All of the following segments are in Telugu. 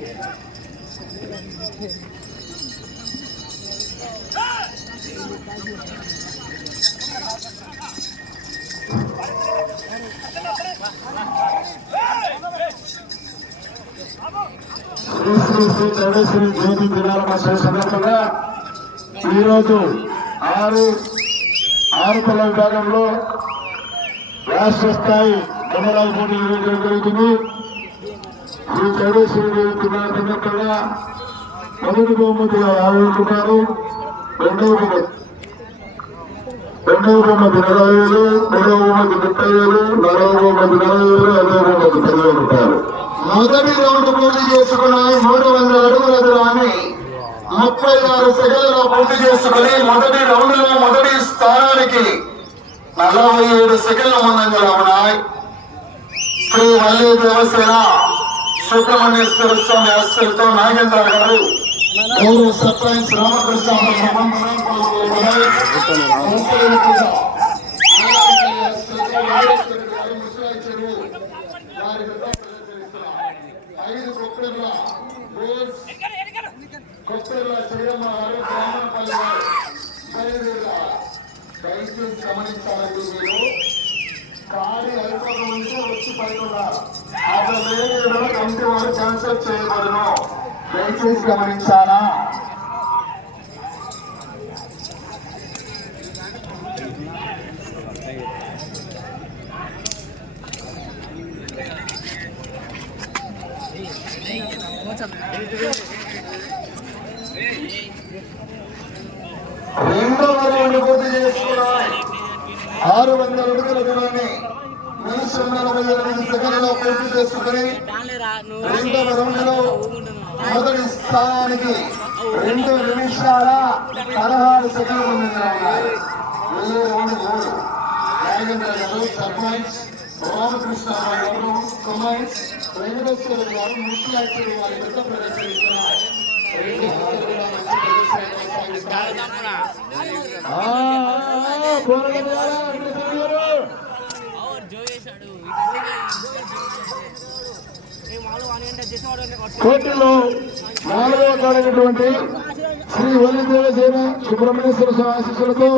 శ్రీ శ్రీ శ్రీ చౌడేశ్వరి జ్యోతి సందర్భంగా ఈరోజు ఆరు ఆరు పిల్లల విభాగంలో రాష్ట్ర స్థాయి గమరాజు పోటీ జరుగుతుంది. ఈ చౌడేశ్వరి దేవి దినాల మొదటి బహుమతిగా యాభై రూపాయలు రెండవ రెండవ బహుమతి నలభై వేలు మూడవ బహుమతి ముప్పై వేలు నాలుగవ బహుమతి నలభై వేలు ఐదవ బహుమతి పదివేల రూపాయలు. మొదటి రౌండ్ పూర్తి చేసుకున్నాయి మూడు వందల అడుగుల దూరాన్ని ముప్పై ఆరు సెకండ్లో పూర్తి చేసుకుని మొదటి రౌండ్లో మొదటి స్థానానికి నలభై ఏడు సెకండ్ల ముందంజలో ఉన్నాయి. శ్రీ వల్లి దేవసేన సుబ్రహ్మణ్యేశ్వర స్వామి ఆశలతో నాగేంద్ర గారు గౌరవ సర్పంచ్ రామకృష్ణ ఐదు కొప్పర్ల బోస్ కొప్పర్ల గారు బ్రాహ్మణపల్లి గారు దయచేసి గమనించాలండి మీరు. ఖాళీ అయిపోక ముందు వచ్చి పడుతున్నారు అట్లా కమిటీ వారు క్యాన్సల్ చేయబడును. దయచేసి గమనించాలా? రెండవ పూర్తి చేసుకున్నాయి ఆరు వందల అడుగుల దూరాన్ని నిమిషం నలభై ఎనిమిది సెకండ్లలో పూర్తి చేసుకుని రెండవ రౌండ్ మొదటి స్థానానికి రెండు నిమిషాల పదహారు సెకండ్లు ఉన్నాయి వెయ్యి రౌండ్ మూడు నాగేంద్ర గారు సర్పంచ్ రామకృష్ణ గారు కుమార్ వెంకటేశ్వర గారు ముఖ్యాచార్య వారి వద్ద ప్రదర్శిస్తున్నారు రెండు కోటిలో కూడా మంచి నాలుగవ కాడైనటువంటి శ్రీ వల్లి దేవసేన సుబ్రహ్మణ్యేశ్వర ఆశీస్సులతో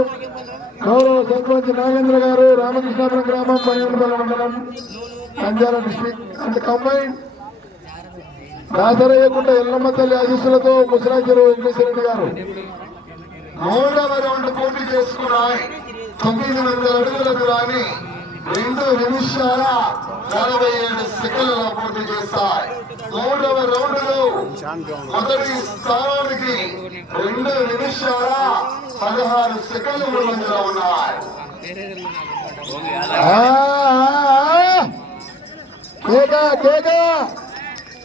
గౌరవ సర్పంచ్ నాగేంద్ర గారు రామకృష్ణాపురం గ్రామం పనివంతల మండలం Nandyal district. And combine Dasarayyakunta Yellamma తల్లి ఆశీస్సులతో ముసరాజరు వెంకటేశ్వర రెడ్డి గారు. మూడవ రౌండ్ పోటీ చేసుకున్నాయి తొమ్మిది వందల అడుగులకు రాని రెండు నిమిషాల నలభై ఏడు సెకండ్లలో పూర్తి చేస్తాయి. మూడవ రౌండ్లో మొదటి స్థానానికి రెండు నిమిషాల పదహారు సెకండ్ల ముందులో ఉన్నాయి. ఆ, ఆ,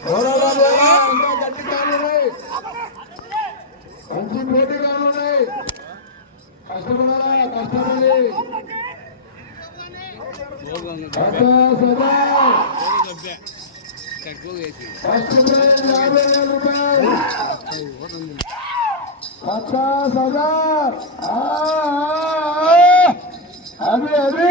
పోరాడాలి అమ్మా. ఇంకా గట్టి కాళ్ళు ఉన్నాయి మంచి పోటీగాలు ఉన్నాయి కష్టపడాలా కష్టపడి సదా సదా అది అది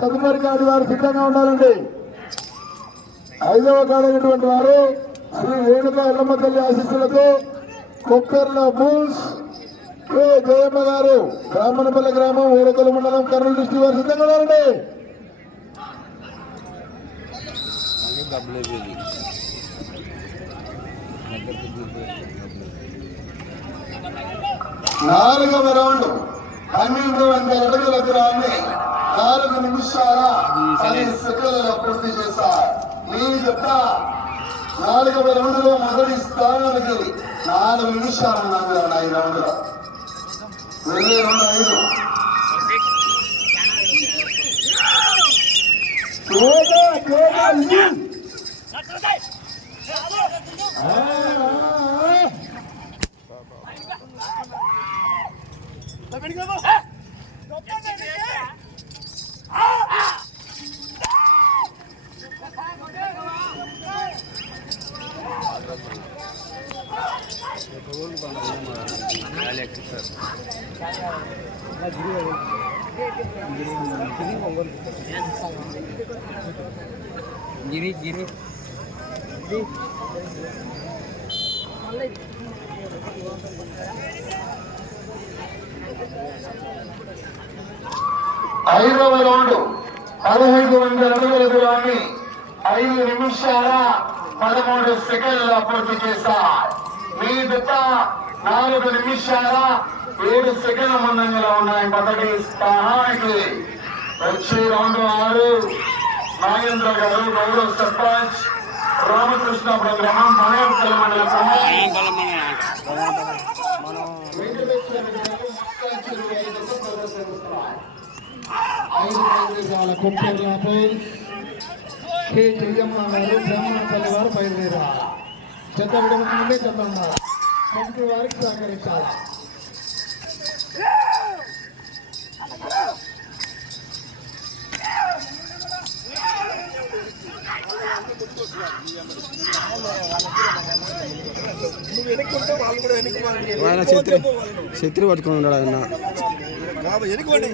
తదుపరి కాడి వారు సిద్ధంగా ఉండాలండి. ఐదవ కాడైనటువంటి వారు శ్రీ రేణుక ఎల్లమ్మ తల్లి ఆశీస్సులతో కొప్పర్ల బూల్స్. ఏ జయమ్మ గారు బ్రాహ్మణపల్లి గ్రామం ఊరకల మండలం కర్నూలు డిస్టిక్ వారు సిద్ధంగా ఉన్నారండి. నాలుగవ రౌండ్. పన్నెండు వందల అడుగుల దూరాన్ని నాలుగు నిమిషాల పది సెకండ్లలో పూర్తి చేశారు నేను చెప్తా నాలుగవ రౌండ్లో మొదటి స్థానానికి నాలుగు నిమిషాలు ఉన్నాయి ఈ రౌండ్లో వెళ్ళే రెండు ఐదు కేక, కేక, ఇయ్యి. ఆ, ఆ, ఆ. గిరి గిరి ఐదవ రౌండ్ పదహైదు వందల అడుగుల దూరాన్ని ఐదు నిమిషాల పదమూడు సెకండ్ల పూర్తి చేశారు. మీ జత నాలుగు నిమిషాల ఏడు సెకండ్ల ముందంగా ఉన్నాయి. మొదటి స్థానానికి వచ్చే రౌండ్ ఆరు. నాగేంద్ర గారు గౌరవ సర్పంచ్ రామకృష్ణ గ్రామం మనయపల్లి మండలం వెంకటేశ్వర ఐదు కె. జయమ్మ గారు బ్రహ్మపల్లి వారు బయలుదేరారు. చెత్త విడమకు ముందే చెత్త వారికి సహకరించాలి? ఆయన ఛత్రి ఛత్రి పట్టుకొని ఉన్నాడు ఆయన. ఎనుకోండి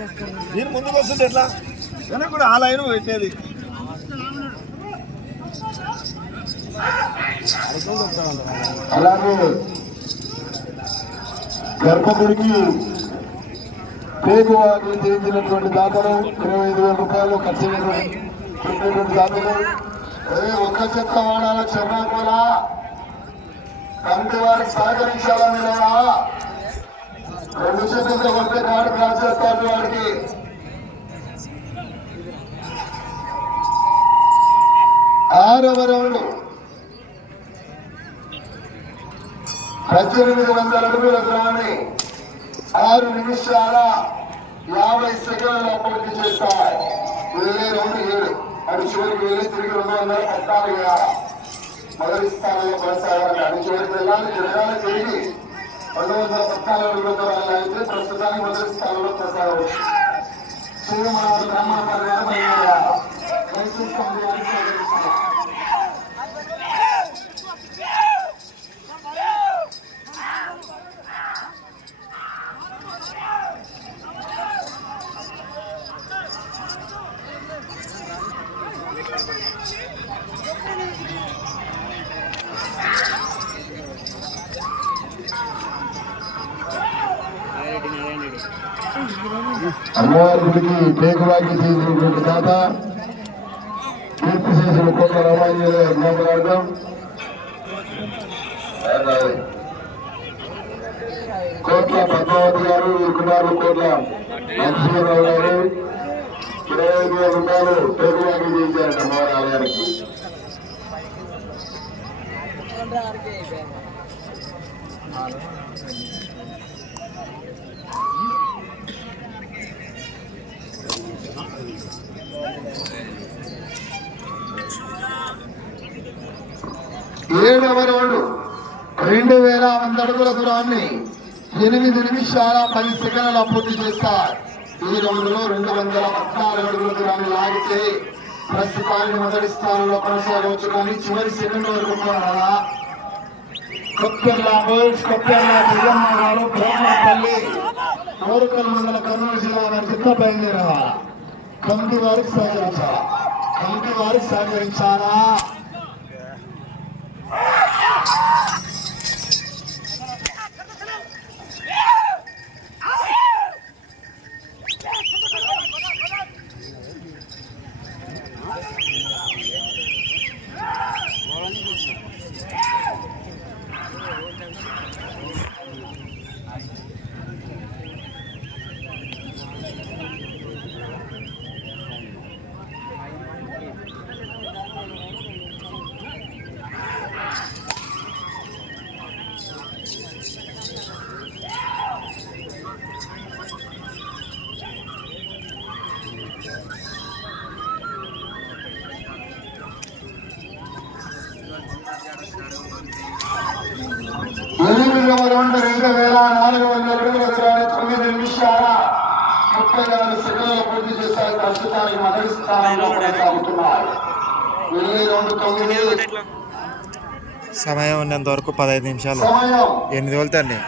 నేను ముందుకు వస్తుంటే ఎట్లా? వెనక కూడా ఆ లైన్ పెట్టేది. అలాగే గర్భగుడికి పేగు చేయించినటువంటి దాతలు ఇరవై ఐదు వేల రూపాయలు ఖర్చు పెట్టినటువంటి దాతలు. అదే ఒక్క చెత్త వాడాల చెన్నాకుల కంటి వారికి సహకరించాలని లేదా రెండు చేతులతో కొడితే కాడు క్రాస్ చేస్తారు వాడికి. ఆరవ రౌండ్ పద్దెనిమిది వందల అడుగుల దూరాన్ని ఆరు నిమిషాల యాభై సెకండ్ల అప్పటికి చేస్తాయి. వేరే రౌండ్ ఏడు. చివరికి వేరే తిరిగి రెండు వందల పద్నాలుగు మొదటి స్థానంలో కొనసాగాలి అటు చివరికి వెళ్ళాలి తిరగాలి తిరిగి రెండు వందల పద్నాలుగు రూపాయలు అయితే ప్రస్తుతానికి మొదటి స్థానంలో కొనసాగవచ్చు సూర్యమనోహర్ బ్రాహ్మణ పరివారం బయలుదేరారు. మైసూర్ అమ్మవారి గుడికి పేగువాకి చేసినటువంటి తాత కీర్తి చేసిన కోట్ల రామాంజలి జ్ఞాపకార్థం కోట్ల పద్మావతి గారు కుమారు కోట్ల నరసింహరావు గారు ఇరవై ఐదు వేల రూపాయలు పేగువాకి చేశారు అమ్మవారి ఆలయానికి. ఏడవ రౌండ్ రెండు వేల వంద అడుగుల దూరాన్ని ఎనిమిది నిమిషాల పది సెకండ్ల పూర్తి చేస్తారు. ఈ రౌండ్లో రెండు వందల పద్నాలుగు అడుగుల దూరాన్ని లాగితే ప్రస్తుతానికి మొదటి స్థానంలో కొనసాగవచ్చు. కానీ చివరి సెకండ్ వరకు పోరాడాలా? కొత్తెర్ల బోల్స్ కొత్తెర్ల జగమ్మ బ్రహ్మపల్లి కోరుకల్ మండల కర్నూలు జిల్లా వారి చిత్త బయలుదేరాలి? కమిటీ వారికి సహకరించాలా? కమిటీ వారికి సహకరించాలా? సమయం ఉన్నంత వరకు పదహైదు నిమిషాలు. ఎనిమిది వెళ్తాండి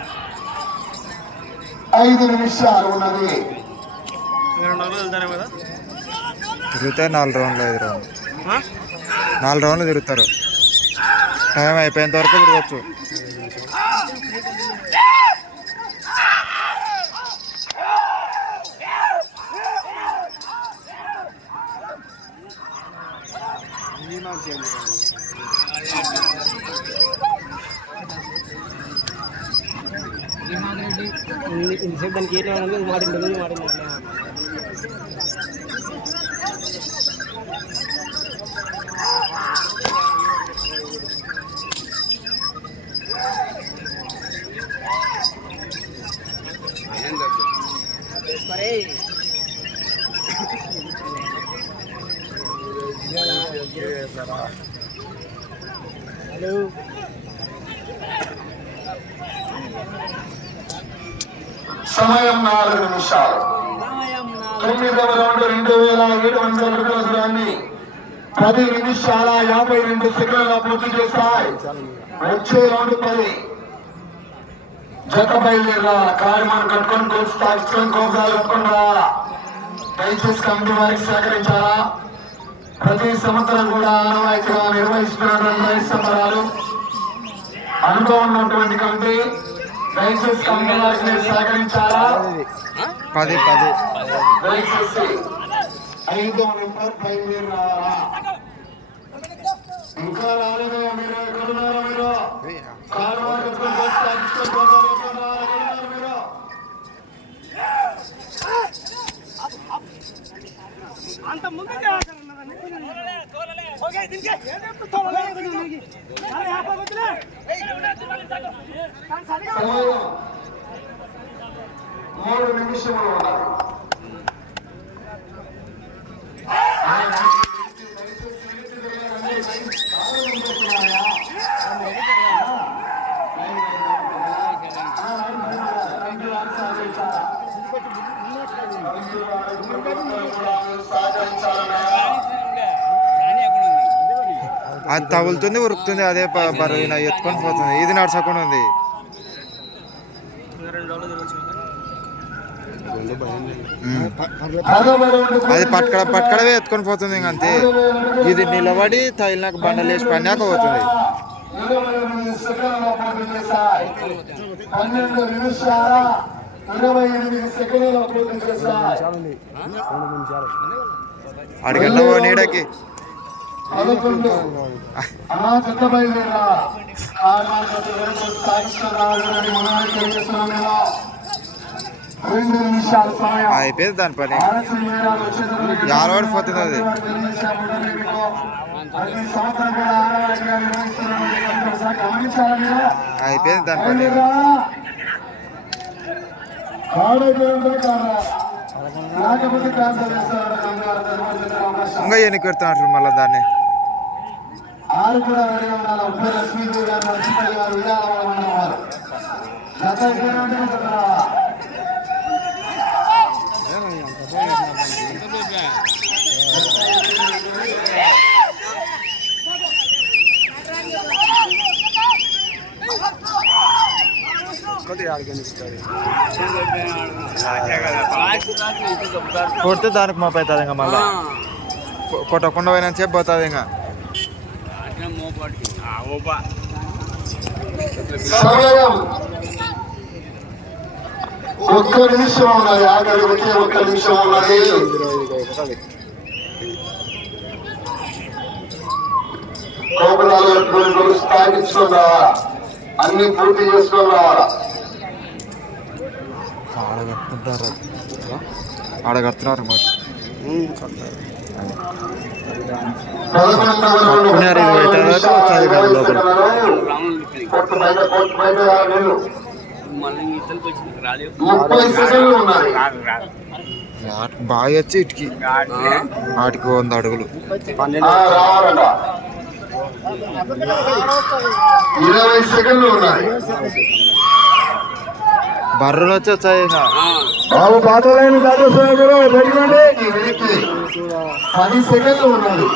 ఐదు నిమిషాలు ఉన్నది. తిరిగితే నాలుగు రౌండ్లు ఐదు రౌండ్లు. నాలుగు రౌండ్లు తిరుగుతారు. టైం అయిపోయేంత వరకు తిరగచ్చు. बीमा चेंज करना इनसे बन किए मारे मारे సమయం నాలుగు నిమిషాలు. తొమ్మిదవ రౌండ్ రెండు వేల ఏడు వందల అడుగుల దూరాన్ని పది నిమిషాల యాభై రెండు సెకండ్ల పూర్తి చేస్తాయి. వచ్చే రౌండ్ పది. జత బయలుదేరా కార్యమాన్ కట్టుకొని కోస్తా ఇష్టం కోసాలు కట్టుకుని రావాలా దయచేసి కమిటీ వారికి సహకరించాలా? ప్రతి సంవత్సరం కూడా ఆనవాయితీగా నిర్వహిస్తున్నటువంటి సంబరాలు. అనుభవం ఉన్నటువంటి కమిటీ. దయచేసి కమిటీ వారికి మీరు సహకరించాలా పది. పది దయచేసి ఐదో నెంబర్ బయలుదేరి రావాలా? ఇంకా రాలేదా మీరు ఎక్కడున్నారా మీరు. కారు కట్టుకొని కోస్తా ఇష్టం కోసాలు కట్టుకుని రావాలా ఎక్కడున్నారు మీరు సమయం మూడు నిమిషములు ఉన్నారు అది తగులుతుంది ఉరుకుతుంది అదే బరువు ఎత్తుకొని పోతుంది. ఇది నడచకుండా ఉంది. అది పట్టుకడ పట్టుకడవే ఎత్తుకొని పోతుంది ఇంక అంతే. ఇది నిలబడి తగిలినాక బండలు వేసి పన్నాక పోతుంది. పో నీడకి. తెలియజేస్తున్నాం మేము రెండు నిమిషాల సమయం. అయిపోయింది దాని పని. యారబడిపోతుంది అది? అయిపోయింది దాని పని. ఇంకా ఎన్ని పెడుతున్నట్లు మళ్ళీ దాన్ని? ఆరు కూడా రెడీగా ఉండాలి. ఉప్పే లక్ష్మీదేవి గారు నరసింహయ్య గారు విజయాల వారు గత ఇరవై ఒకటి చెప్పరా కొడితే దానికి మోపు అవుతుంది ఇంకా మళ్ళీ కొట్టకుండా పోయినా చెప్పి పోతుంది ఇంకా సమయం ఒక్క నిమిషం ఉన్నది ఆఖరి ఒకే ఒక్క నిమిషం ఉన్నది. గోపురాలు కట్టుకొని గొలుసు స్థాపించుకొని రావాలా అన్ని పూర్తి చేసుకొని రావాలా ఆడగట్టుకుంటారు. ఆడగడుతున్నారు మరి. పదకొండవ బాగా వచ్చి ఇటుకి. వాటికి వంద అడుగులు. ఇరవై సెకండ్లు ఉన్నాయి. బర్రెలు వచ్చి వచ్చాయి బాబు పది సెకండ్లు